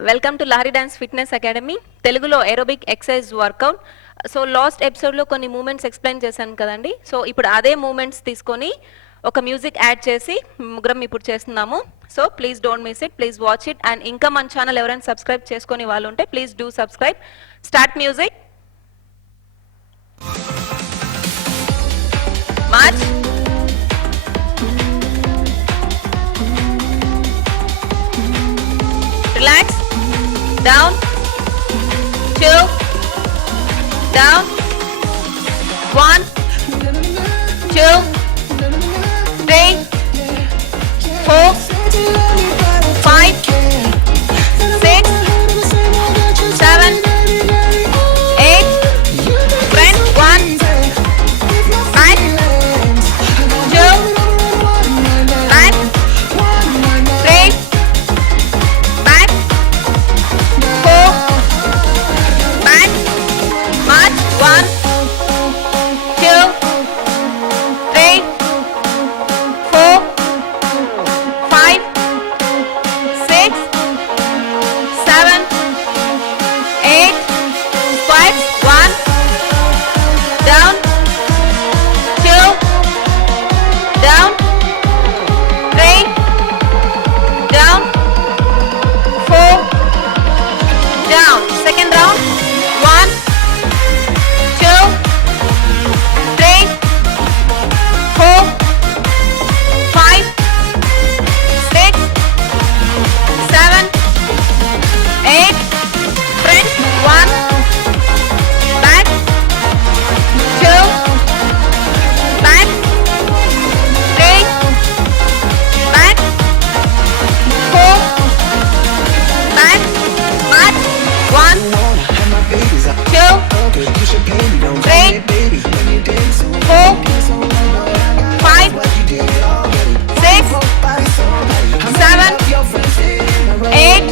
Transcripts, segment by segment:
Welcome to Lahari dance fitness academy. తెలుగులో aerobic exercise workout. So last ఎపిసోడ్లో కొన్ని moments explain చేశాను కదండి. సో ఇప్పుడు అదే మూమెంట్స్ తీసుకొని ఒక మ్యూజిక్ యాడ్ చేసి ముగ్గురం ఇప్పుడు చేస్తున్నాము. So please don't miss it, please watch it. And ఇంకా మన ఛానల్ ఎవరైనా సబ్స్క్రైబ్ చేసుకొని వాళ్ళు ఉంటే please do subscribe. Start music. March. Relax. Down. 2. Down. 1. 2. 3. 4. 5. 6. 7. 8. Friend. 1. 5. 2. 9. 3. 5. 4. 5. March. 1. 2. 3. 4. 5. 6. 7. 8. Squats. 1. Down. 2. Down. 3. Down. 4. Down. Second round. 1. 2. 3. 4. 5. 6. 7. 8. Front. 1. Back. 2. Back. 3. Back. 4. Back. March. 1. 2. 3. 4. 5. 6. 7. 8.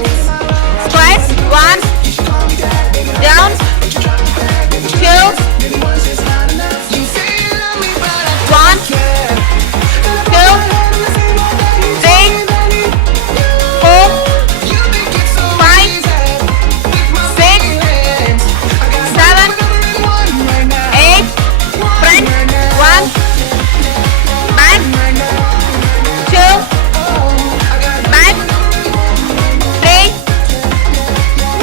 Squats. 1. Down. 2. 1. 2. 3. 4. 5. 6. 7. 8. Front. 1. Back. 2. Back. 3.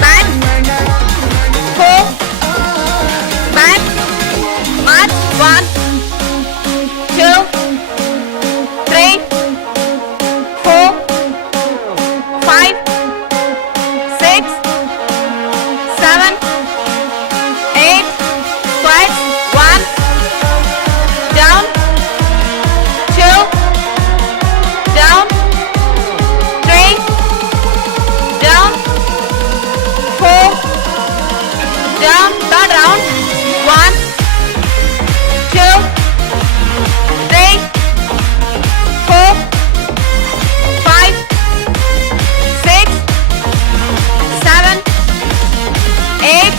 Back. 4. Back. March. 1. 2. 3. 4. 5. 6. 7. 8. Squats. 1. Down. 2. Down. 3. Down. 4. Down. Third round. 1. 2. 3. 4. 5. 6. 7. 8.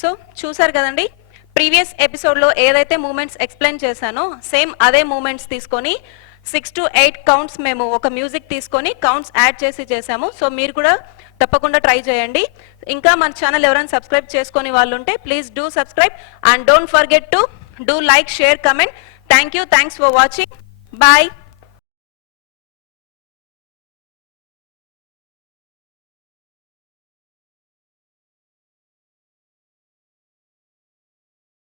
సో చూసారు కదండి, ప్రీవియస్ ఎపిసోడ్లో ఏదైతే మూమెంట్స్ ఎక్స్ప్లెయిన్ చేశానో సేమ్ అదే మూమెంట్స్ తీసుకొని 6 to 8 కౌంట్స్ మేము ఒక మ్యూజిక్ తీసుకొని కౌంట్స్ యాడ్ చేసి చేసాము. సో మీరు కూడా తప్పకుండా ట్రై చేయండి. ఇంకా మన ఛానల్ ఎవరైనా సబ్స్క్రైబ్ చేసుకొని వాళ్ళు ఉంటే please do subscribe and don't forget to do like, share, comment. Thank you, thanks for watching. Bye.